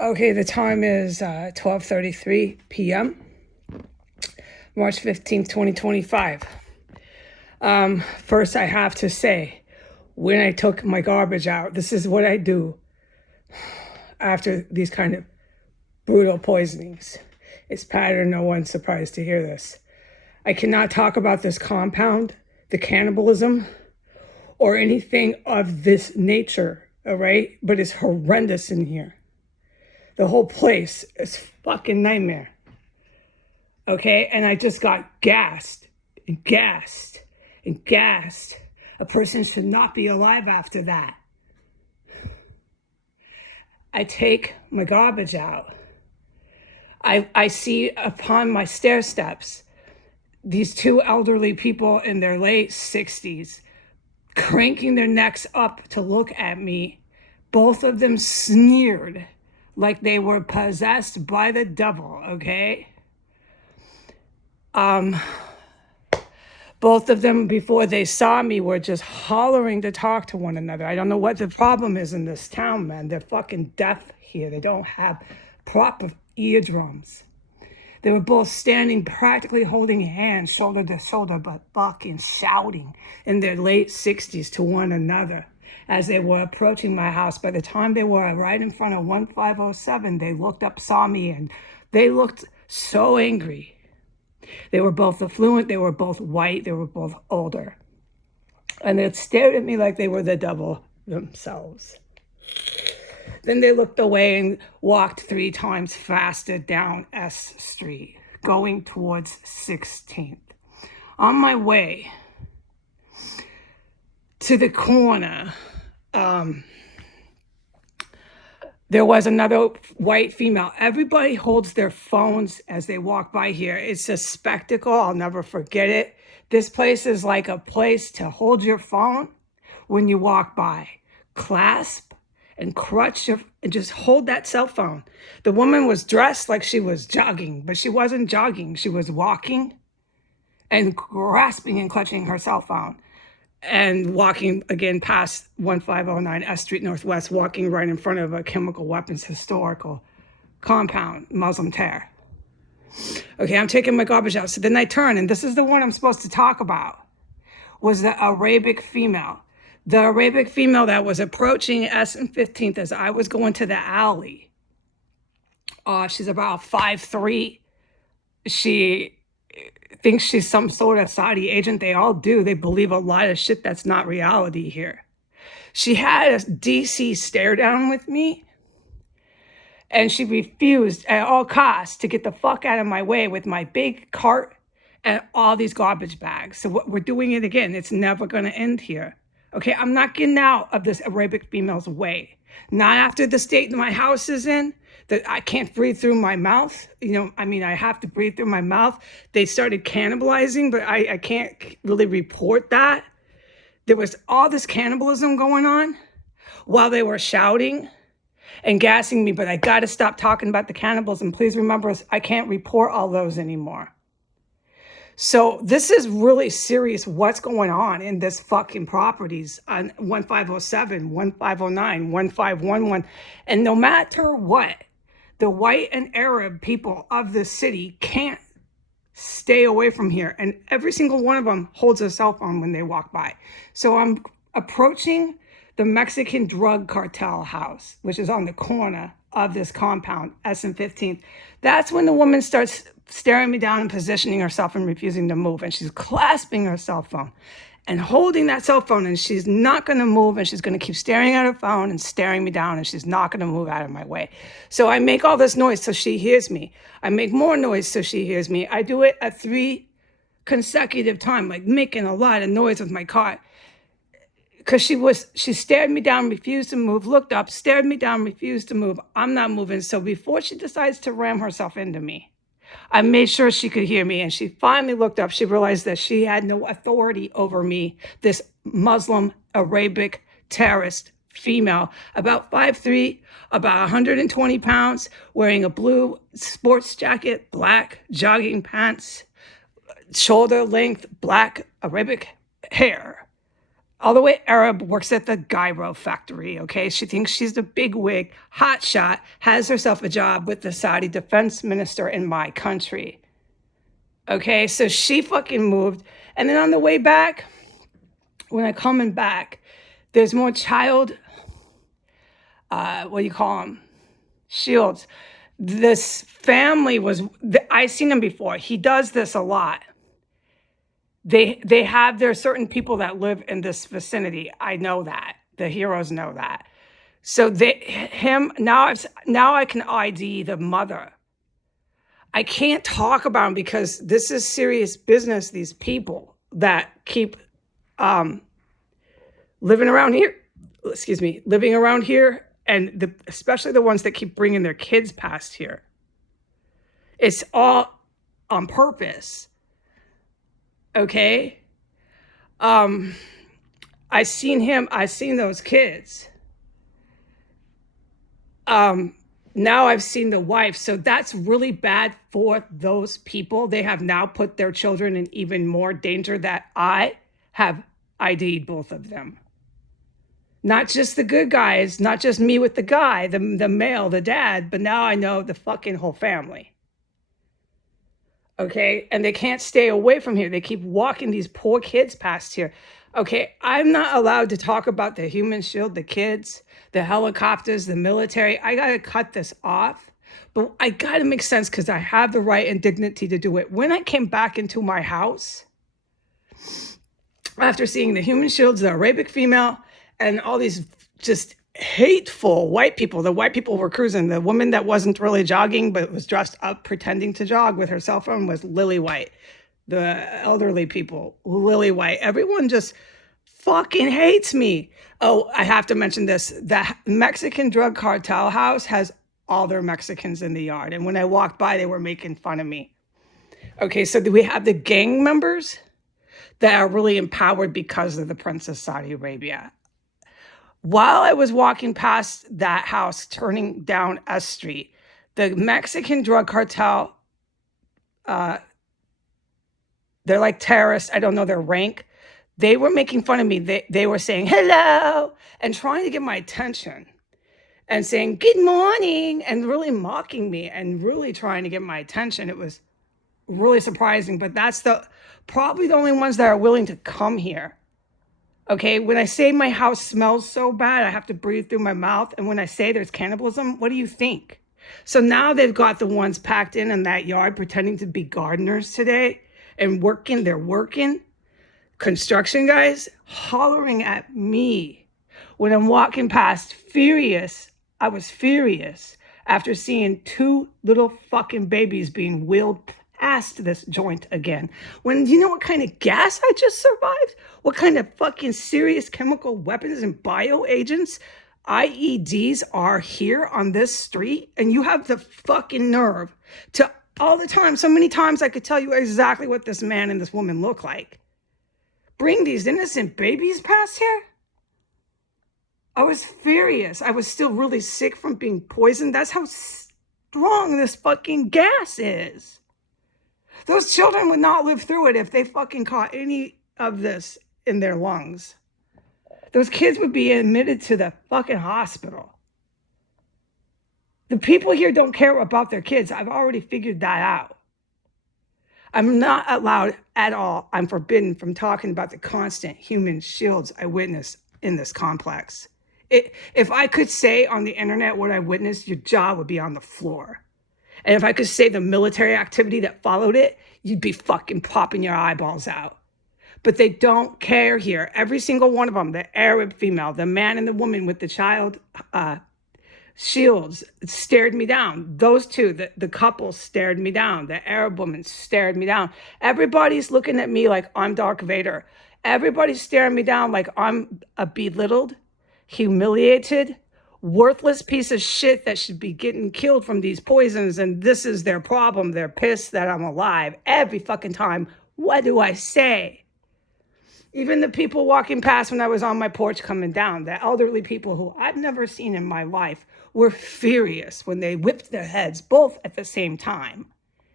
Okay, the time is 12:33 p.m., March 15th, 2025. First, I have to say, when I took my garbage out, this is what I do after these kind of brutal poisonings. It's pattern, no one's surprised to hear this. I cannot talk about this compound, the cannibalism, or anything of this nature, all right? But it's horrendous in here. The whole place is fucking nightmare. Okay, and I just got gassed and gassed and gassed. A person should not be alive after that. I take my garbage out. I see upon my stair steps these two elderly people in their late 60s cranking their necks up to look at me. Both of them sneered like they were possessed by the devil, okay? Both of them, before they saw me, were just hollering to talk to one another. I don't know what the problem is in this town, man. They're fucking deaf here. They don't have proper eardrums. They were both standing, practically holding hands, shoulder to shoulder, but fucking shouting in their late 60s to one another as they were approaching my house. By the time they were right in front of 1507, they looked up, saw me, and they looked so angry. They were both affluent, they were both white, they were both older. And they stared at me like they were the devil themselves. Then they looked away and walked 3 times faster down S Street, going towards 16th. On my way to the corner, there was another white female. Everybody holds their phones as they walk by here. It's a spectacle. I'll never forget it. This place is like a place to hold your phone when you walk by. Clasp and crutch and just hold that cell phone. The woman was dressed like she was jogging, but she wasn't jogging. She was walking and grasping and clutching her cell phone. And walking again past 1509 S Street Northwest, walking right in front of a chemical weapons historical compound, Muslim terror. Okay, I'm taking my garbage out. So then I turn, and this is the one I'm supposed to talk about, was the Arabic female. The Arabic female that was approaching S and 15th as I was going to the alley. She's about 5'3". She thinks she's some sort of Saudi agent. They all do. They believe a lot of shit that's not reality here. She had a DC stare down with me, and she refused at all costs to get the fuck out of my way with my big cart and all these garbage bags. So what we're doing it again. It's never going to end here. Okay, I'm not getting out of this Arabic female's way. Not after the state that my house is in, that I can't breathe through my mouth. I have to breathe through my mouth. They started cannibalizing, but I can't really report that. There was all this cannibalism going on while they were shouting and gassing me, but I got to stop talking about the cannibalism. Please remember, I can't report all those anymore. So this is really serious what's going on in this fucking properties on 1507, 1509, 1511. And no matter what, the white and Arab people of the city can't stay away from here. And every single one of them holds a cell phone when they walk by. So I'm approaching the Mexican drug cartel house, which is on the corner of this compound, S and 15th. That's when the woman starts staring me down and positioning herself and refusing to move. And she's clasping her cell phone and holding that cell phone, and she's not going to move, and she's going to keep staring at her phone and staring me down, and she's not going to move out of my way. So I make all this noise so she hears me. I make more noise so she hears me. I do it at 3 consecutive times, like making a lot of noise with my cart. Because she stared me down, refused to move, looked up, stared me down, refused to move. I'm not moving. So before she decides to ram herself into me, I made sure she could hear me. And she finally looked up. She realized that she had no authority over me, this Muslim Arabic terrorist female, about 5'3", about 120 pounds, wearing a blue sports jacket, black jogging pants, shoulder length, black Arabic hair. all the way Arab, works at the gyro factory, okay? She thinks she's the big wig, hotshot, has herself a job with the Saudi defense minister in my country. Okay, so she fucking moved. And then on the way back, when I'm coming back, there's more child, what do you call them? Shields. This family was, I've seen him before. He does this a lot. They have, there are certain people that live in this vicinity. I know that. The heroes know that. So now I can ID the mother. I can't talk about him because this is serious business, these people that keep living around here, and especially the ones that keep bringing their kids past here. It's all on purpose. Okay? I seen those kids. Now I've seen the wife. So that's really bad for those people. They have now put their children in even more danger that I have ID'd both of them. Not just the good guys, not just me with the guy, the male, the dad, but now I know the fucking whole family. Okay, and they can't stay away from here. They keep walking these poor kids past here. Okay, I'm not allowed to talk about the human shield, the kids, the helicopters, the military. I gotta cut this off, but I gotta make sense because I have the right and dignity to do it. When I came back into my house, after seeing the human shields, the Arabic female, and all these just hateful white people. The white people were cruising. The woman that wasn't really jogging but was dressed up pretending to jog with her cell phone was lily white. The elderly people, lily white. Everyone just fucking hates me. Oh, I have to mention this. The Mexican drug cartel house has all their Mexicans in the yard. And when I walked by, they were making fun of me. Okay, so do we have the gang members that are really empowered because of the Princess Saudi Arabia? While I was walking past that house, turning down S Street, the Mexican drug cartel, they're like terrorists. I don't know their rank. They were making fun of me. They were saying, hello, and trying to get my attention and saying, good morning, and really mocking me and really trying to get my attention. It was really surprising, but that's probably the only ones that are willing to come here. Okay, when I say my house smells so bad, I have to breathe through my mouth. And when I say there's cannibalism, what do you think? So now they've got the ones packed in that yard pretending to be gardeners today and working. They're working. Construction guys hollering at me when I'm walking past, furious. I was furious after seeing two little fucking babies being wheeled past this joint again. When you know what kind of gas I just survived? What kind of fucking serious chemical weapons and bioagents, IEDs, are here on this street? And you have the fucking nerve to all the time, so many times I could tell you exactly what this man and this woman look like. Bring these innocent babies past here? I was furious. I was still really sick from being poisoned. That's how strong this fucking gas is. Those children would not live through it if they fucking caught any of this in their lungs. Those kids would be admitted to the fucking hospital. The people here don't care about their kids. I've already figured that out. I'm not allowed at all. I'm forbidden from talking about the constant human shields I witnessed in this complex. If I could say on the internet what I witnessed, your jaw would be on the floor. And if I could say the military activity that followed it, you'd be fucking popping your eyeballs out. But they don't care here. Every single one of them, the Arab female, the man and the woman with the child shields, stared me down. Those two, the couple stared me down. The Arab woman stared me down. Everybody's looking at me like I'm Darth Vader. Everybody's staring me down like I'm a belittled, humiliated, worthless piece of shit that should be getting killed from these poisons, and this is their problem. They're pissed that I'm alive every fucking time. What do I say? Even the people walking past when I was on my porch coming down, the elderly people who I've never seen in my life, were furious when they whipped their heads both at the same time.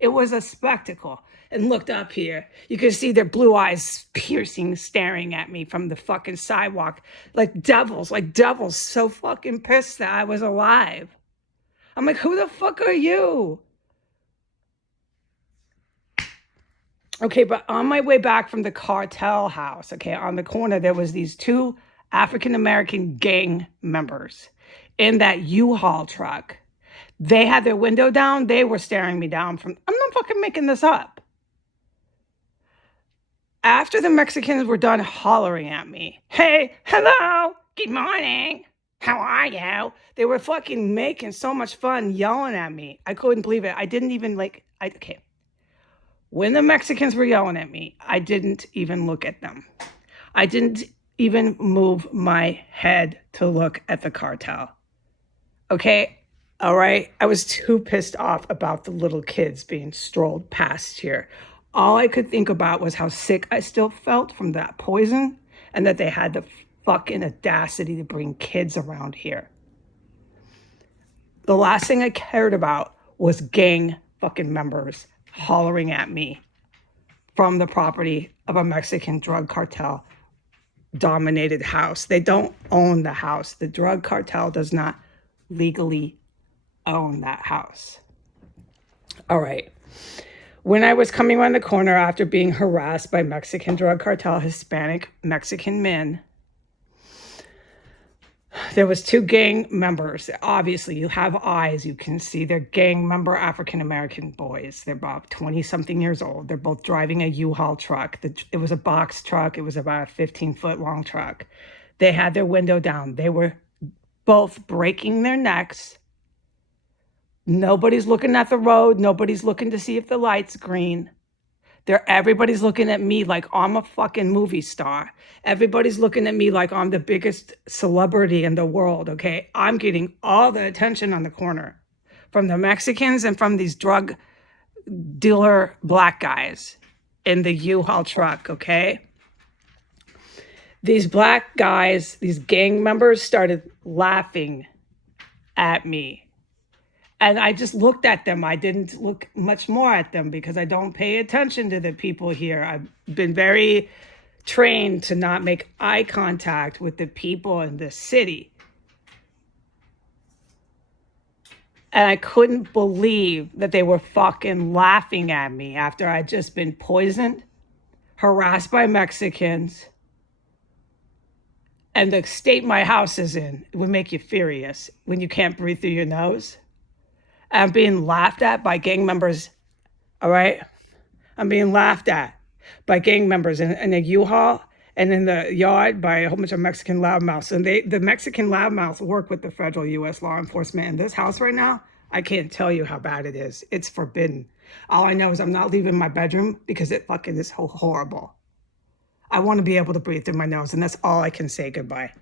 It was a spectacle. and looked up here, you could see their blue eyes piercing, staring at me from the fucking sidewalk like devils, so fucking pissed that I was alive. I'm like, who the fuck are you? Okay, but on my way back from the cartel house, okay, on the corner, there was these two African-American gang members in that U-Haul truck. They had their window down. They were staring me down from, I'm not fucking making this up. After the Mexicans were done hollering at me, hey, hello, good morning, how are you? They were fucking making so much fun yelling at me. I couldn't believe it. I didn't even okay. When the Mexicans were yelling at me, I didn't even look at them. I didn't even move my head to look at the cartel. Okay, all right? I was too pissed off about the little kids being strolled past here. All I could think about was how sick I still felt from that poison and that they had the fucking audacity to bring kids around here. The last thing I cared about was gang fucking members hollering at me from the property of a Mexican drug cartel dominated house. They don't own the house. The drug cartel does not legally own that house. All right. When I was coming around the corner after being harassed by Mexican drug cartel Hispanic Mexican men, there was two gang members. Obviously, you have eyes. You can see they're gang member African-American boys. They're about 20-something years old. They're both driving a U-Haul truck. It was a box truck. It was about a 15-foot long truck. They had their window down. They were both breaking their necks. Nobody's looking at the road. Nobody's looking to see if the light's green. Everybody's looking at me like I'm a fucking movie star. Everybody's looking at me like I'm the biggest celebrity in the world, okay? I'm getting all the attention on the corner from the Mexicans and from these drug dealer black guys in the U-Haul truck, okay? These black guys, these gang members started laughing at me. And I just looked at them. I didn't look much more at them because I don't pay attention to the people here. I've been very trained to not make eye contact with the people in the city. And I couldn't believe that they were fucking laughing at me after I'd just been poisoned, harassed by Mexicans, and the state my house is in, it would make you furious when you can't breathe through your nose. I'm being laughed at by gang members, all right? I'm being laughed at by gang members in a U-Haul and in the yard by a whole bunch of Mexican loudmouths. And the Mexican loudmouths work with the federal U.S. law enforcement. In this house right now, I can't tell you how bad it is. It's forbidden. All I know is I'm not leaving my bedroom because it fucking is horrible. I want to be able to breathe through my nose, and that's all I can say. Goodbye.